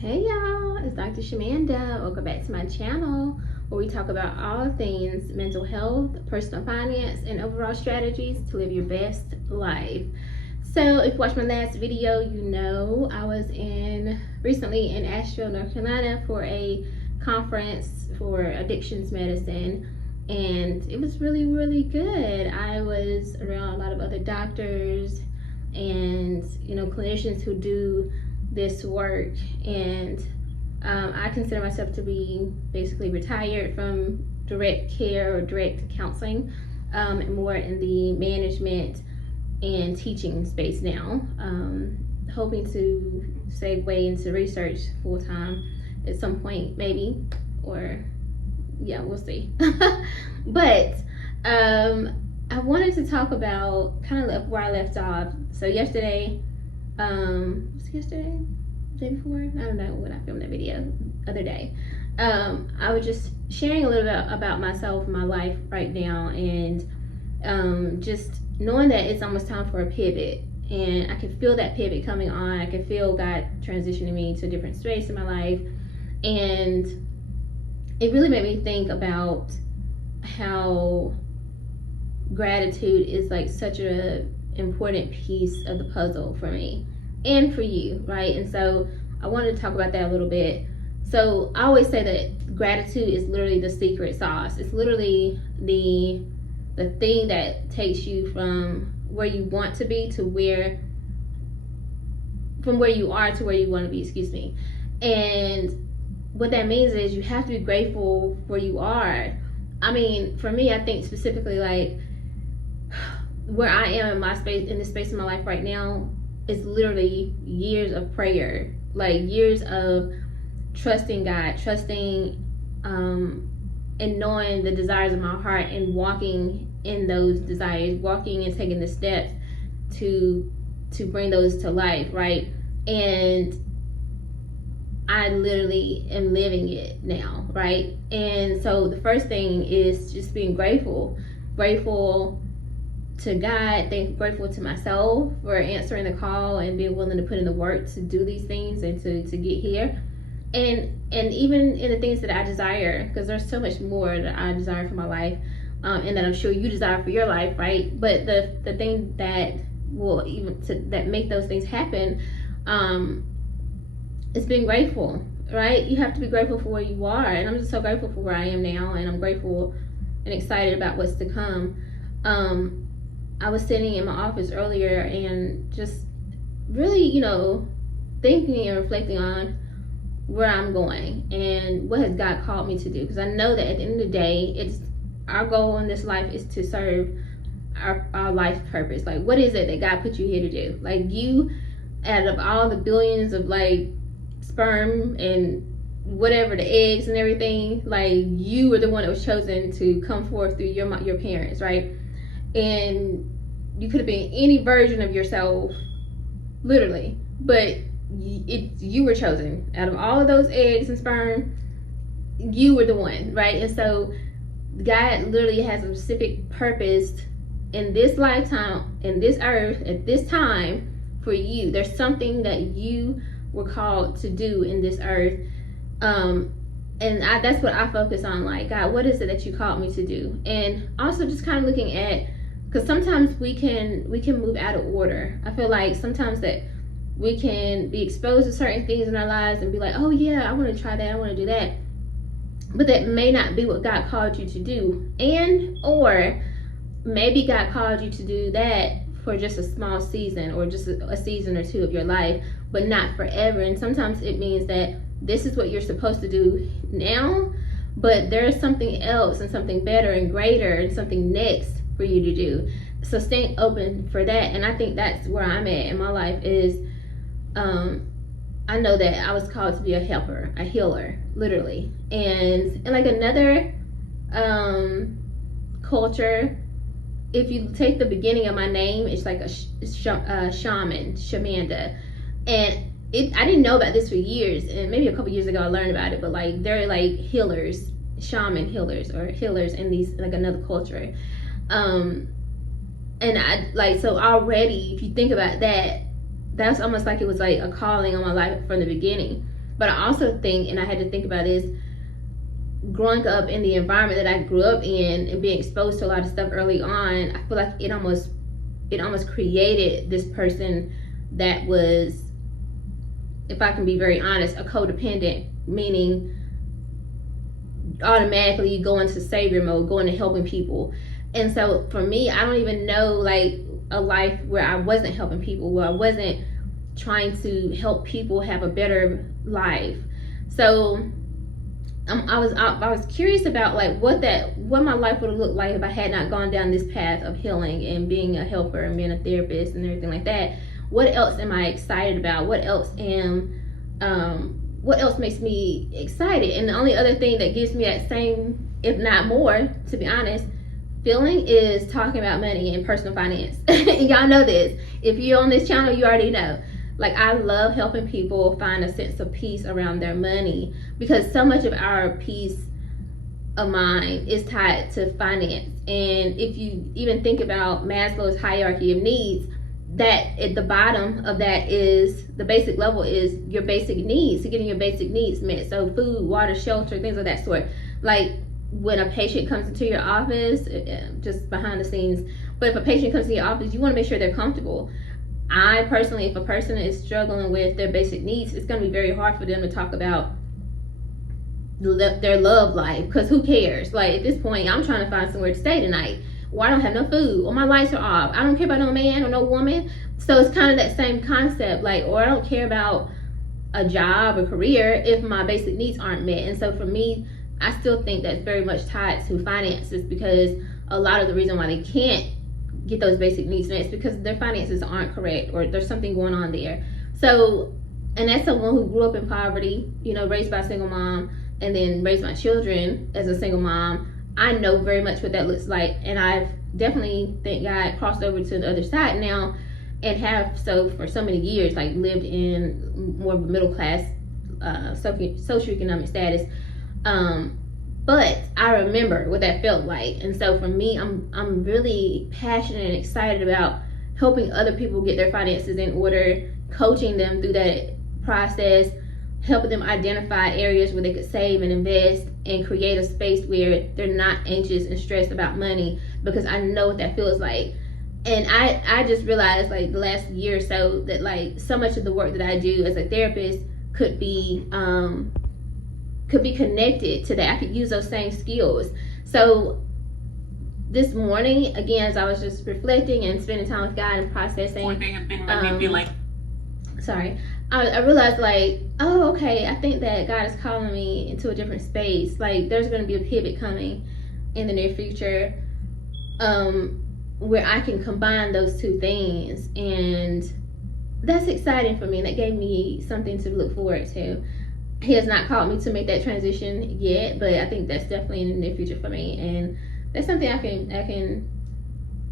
Hey y'all, it's Dr. Shamanda. Welcome back to my channel where we talk about all things mental health, personal finance, and overall strategies to live your best life. So if you watched my last video, you know I was recently in Asheville, North Carolina for a conference for addictions medicine, and it was really, really good. I was around a lot of other doctors and clinicians who do this work, and I consider myself to be basically retired from direct care or direct counseling, and more in the management and teaching space now. Hoping to segue into research full time at some point, maybe, or yeah, we'll see. But I wanted to talk about kind of where I left off. So yesterday, was it yesterday? The day before? I don't know when I filmed that video. Other day. I was just sharing a little bit about myself, my life right now, and just knowing that it's almost time for a pivot. And I can feel that pivot coming on. I can feel God transitioning me to a different space in my life. And it really made me think about how gratitude is like such an important piece of the puzzle for me and for you, right? And so I wanted to talk about that a little bit. So I always say that gratitude is literally the secret sauce. It's literally the thing that takes you from where you want to be to from where you are to where you want to be, excuse me. And what that means is you have to be grateful for where you are. I mean, for me, I think specifically like where I am in my space, in this space in my life right now, is literally years of prayer, like years of trusting God, trusting and knowing the desires of my heart and walking in those desires, walking and taking the steps to bring those to life, right? And I literally am living it now, right? And so the first thing is just being grateful to God, grateful to myself for answering the call and being willing to put in the work to do these things and to get here. And even in the things that I desire, because there's so much more that I desire for my life, and that I'm sure you desire for your life, right? But the thing that will that make those things happen, is being grateful, right? You have to be grateful for where you are, and I'm just so grateful for where I am now, and I'm grateful and excited about what's to come. I was sitting in my office earlier and just really, thinking and reflecting on where I'm going and what has God called me to do. Because I know that at the end of the day, it's our goal in this life is to serve our life purpose. Like, what is it that God put you here to do? Like, you, out of all the billions of like sperm and whatever, the eggs and everything, like, you were the one that was chosen to come forth through your parents, right? And you could have been any version of yourself, literally, but you were chosen. Out of all of those eggs and sperm, you were the one, right? And so God literally has a specific purpose in this lifetime, in this earth, at this time for you. There's something that you were called to do in this earth. And that's what I focus on. Like, God, what is it that you called me to do? And also just kind of looking at, because sometimes we can move out of order. I feel like sometimes that we can be exposed to certain things in our lives and be like, oh yeah, I want to try that, I want to do that. But that may not be what God called you to do. Or maybe God called you to do that for just a small season or just a season or two of your life, but not forever. And sometimes it means that this is what you're supposed to do now, but there's something else and something better and greater and something next for you to do. So staying open for that. And I think that's where I'm at in my life is, I know that I was called to be a helper, a healer, literally. And like another culture, if you take the beginning of my name, it's like a shaman, Shamanda. And I didn't know about this for years, and maybe a couple years ago I learned about it, but like they're like healers, shaman healers or healers in these, like another culture. And I like, so already if you think about that, that's almost like it was like a calling on my life from the beginning. But I also think, and I had to think about this, growing up in the environment that I grew up in and being exposed to a lot of stuff early on, I feel like it almost created this person that was, if I can be very honest, a codependent, meaning automatically you go into savior mode, go into helping people. And so for me, I don't even know like a life where I wasn't helping people, where I wasn't trying to help people have a better life. So I was curious about like what my life would have looked like if I had not gone down this path of healing and being a helper and being a therapist and everything like that. What else am I excited about? What else makes me excited? And the only other thing that gives me that same, if not more, to be honest, feeling is talking about money and personal finance. Y'all know this. If you're on this channel, you already know. Like, I love helping people find a sense of peace around their money, because so much of our peace of mind is tied to finance. And if you even think about Maslow's hierarchy of needs, that at the bottom of that is the basic level is your basic needs, getting your basic needs met. So food, water, shelter, things of that sort. Like when a patient comes into your office, just behind the scenes, but if a patient comes to your office, you want to make sure they're comfortable. I personally, if a person is struggling with their basic needs, it's going to be very hard for them to talk about their love life, because who cares? Like at this point, I'm trying to find somewhere to stay tonight. Or I don't have no food, or my lights are off. I don't care about no man or no woman. So it's kind of that same concept, like, or I don't care about a job or career if my basic needs aren't met. And so for me, I still think that's very much tied to finances, because a lot of the reason why they can't get those basic needs met is because their finances aren't correct, or there's something going on there. So, and as someone who grew up in poverty, you know, raised by a single mom, and then raised my children as a single mom, I know very much what that looks like. And I've definitely, thank God, crossed over to the other side now, and have so for so many years, like lived in more middle class socioeconomic status. But I remember what that felt like. And so for me, I'm really passionate and excited about helping other people get their finances in order, coaching them through that process, helping them identify areas where they could save and invest and create a space where they're not anxious and stressed about money, because I know what that feels like. And I just realized like the last year or so that like so much of the work that I do as a therapist could be connected to that. I could use those same skills. So this morning, again, as I was just reflecting and spending time with God and processing, I realized like, oh, okay, I think that God is calling me into a different space. Like there's going to be a pivot coming in the near future, where I can combine those two things. And that's exciting for me. And that gave me something to look forward to. He has not called me to make that transition yet, but I think that's definitely in the near future for me. And that's something I can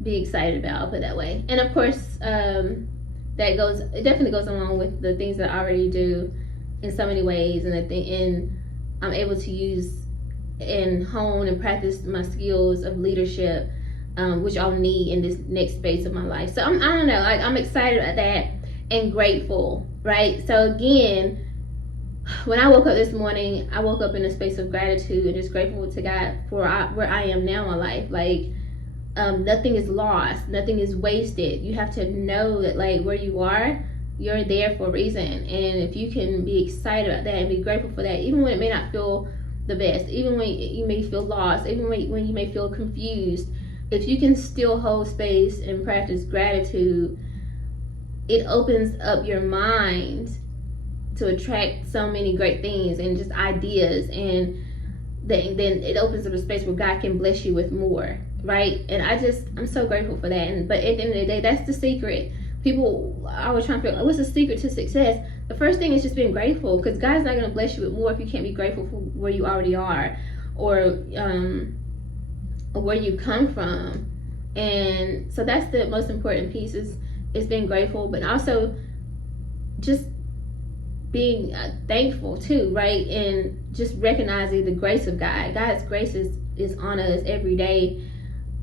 be excited about, I'll put it that way. And of course, it definitely goes along with the things that I already do in so many ways, and I'm able to use and hone and practice my skills of leadership, which I'll need in this next phase of my life. So I don't know, like I'm excited about that and grateful, right? So again, when I woke up this morning, I woke up in a space of gratitude and just grateful to God for where I am now in my life. Like nothing is lost, nothing is wasted. You have to know that like where you are, you're there for a reason. And if you can be excited about that and be grateful for that, even when it may not feel the best, even when you may feel lost, even when you may feel confused, if you can still hold space and practice gratitude, it opens up your mind to attract so many great things and just ideas, and then it opens up a space where God can bless you with more, right? And I'm so grateful for that. But at the end of the day, that's the secret. People always trying to figure out what's the secret to success. The first thing is just being grateful, because God's not going to bless you with more if you can't be grateful for where you already are, or where you come from. And so that's the most important piece, is being grateful, but also just being thankful too, right? And just recognizing the grace of God. God's grace is on us every day.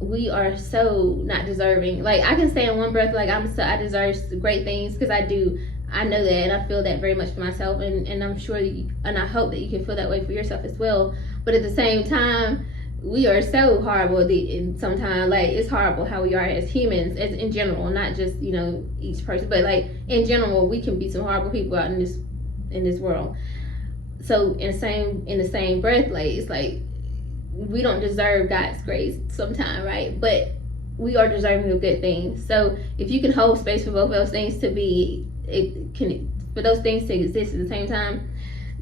We are so not deserving. Like I can say in one breath, like I deserve great things, because I do. I know that, and I feel that very much for myself, and I'm sure and I hope that you can feel that way for yourself as well. But at the same time, we are so horrible sometimes. Like, it's horrible how we are as humans, as in general, not just, you know, each person, but like in general, we can be some horrible people out in this world. So in the same breath, like, it's like we don't deserve God's grace sometimes, right? But we are deserving of good things. So if you can hold space for both of those things for those things to exist at the same time,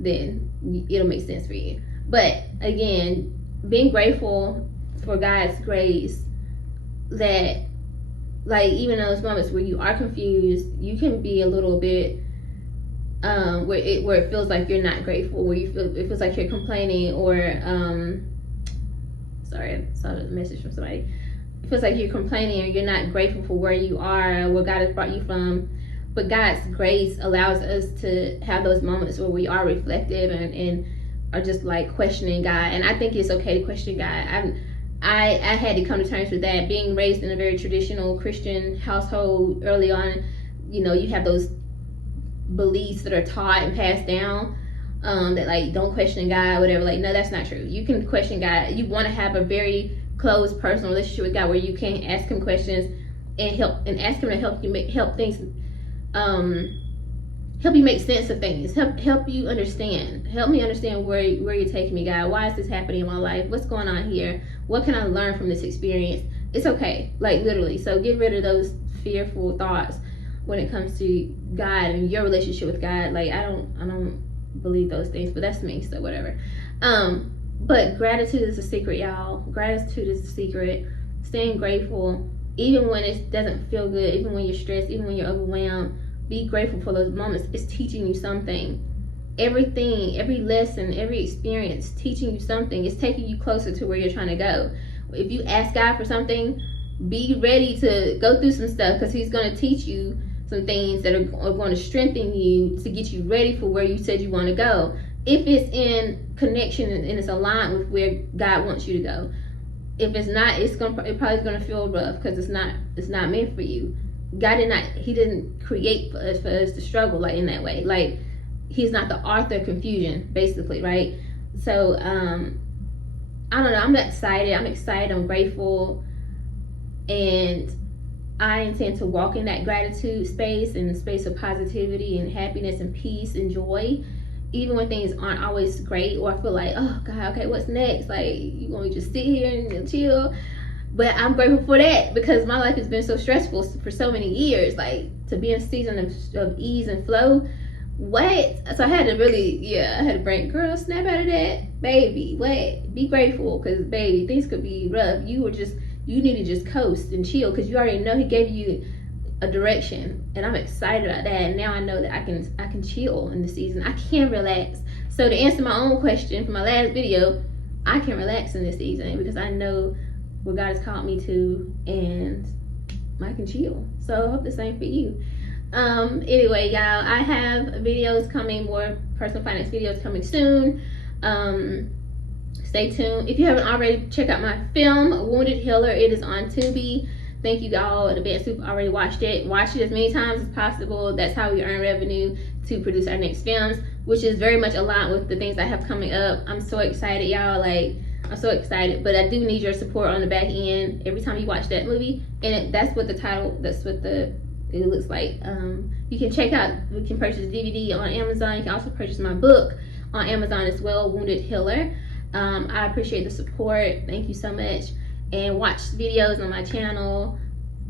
then it'll make sense for you. But again, being grateful for God's grace, that, like, even those moments where you are confused, you can be a little bit where it feels like you're not grateful, where it feels like you're complaining, or sorry, I saw a message from somebody. It feels like you're complaining or you're not grateful for where you are, where God has brought you from. But God's grace allows us to have those moments where we are reflective and are just like questioning God. And I think it's okay to question God. I had to come to terms with that. Being raised in a very traditional Christian household early on, you know, you have those beliefs that are taught and passed down, that like, don't question God, whatever. Like, no, that's not true. You can question God. You want to have a very close personal relationship with God where you can ask him questions and ask him to help you help you make sense of things, help you understand, help me understand where you're taking me, God. Why is this happening in my life? What's going on here? What can I learn from this experience? It's okay, like, literally. So get rid of those fearful thoughts when it comes to God and your relationship with God. Like, I don't believe those things, but that's me, so whatever. But gratitude is a secret, y'all. Gratitude is the secret. Staying grateful, even when it doesn't feel good, even when you're stressed, even when you're overwhelmed. Be grateful for those moments. It's teaching you something. Everything, every lesson, every experience, teaching you something. It's taking you closer to where you're trying to go. If you ask God for something, be ready to go through some stuff, because he's going to teach you some things that are going to strengthen you to get you ready for where you said you want to go. If it's in connection and it's aligned with where God wants you to go. If it's not, it probably going to feel rough, because it's not meant for you. God didn't create for us to struggle like in that way. Like, he's not the author of confusion, basically, right? So I don't know, I'm excited, I'm grateful, and I intend to walk in that gratitude space, and space of positivity and happiness and peace and joy, even when things aren't always great, or I feel like, oh God, okay, what's next? Like, you want me to just sit here and chill? But I'm grateful for that, because my life has been so stressful for so many years. Like, to be in a season of ease and flow, what? So I had to bring, girl, snap out of that, baby. What? Be grateful, because baby, things could be rough. You need to just coast and chill, because you already know he gave you a direction, and I'm excited about that. And now I know that I can chill in the season. I can relax. So to answer my own question from my last video, I can relax in this season, because I know what God has called me to, and I can chill. So I hope the same for you. Anyway, y'all, I have videos coming, more personal finance videos coming soon. Stay tuned. If you haven't already, check out my film, Wounded Healer. It is on Tubi. Thank you all in advance who've already watched it. Watch it as many times as possible. That's how we earn revenue to produce our next films, which is very much aligned with the things I have coming up. I'm so excited, y'all. Like, I'm so excited, but I do need your support on the back end every time you watch that movie. And that's what it looks like. You can purchase DVD on Amazon. You can also purchase my book on Amazon as well, Wounded Healer. I appreciate the support. Thank you so much. And watch videos on my channel.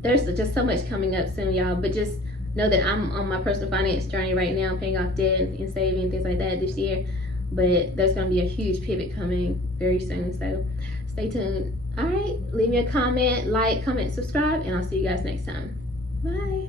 There's just so much coming up soon, y'all. But just know that I'm on my personal finance journey right now, paying off debt and saving and things like that this year. But there's going to be a huge pivot coming very soon, so stay tuned. All right, leave me a comment, like, comment, subscribe, and I'll see you guys next time. Bye.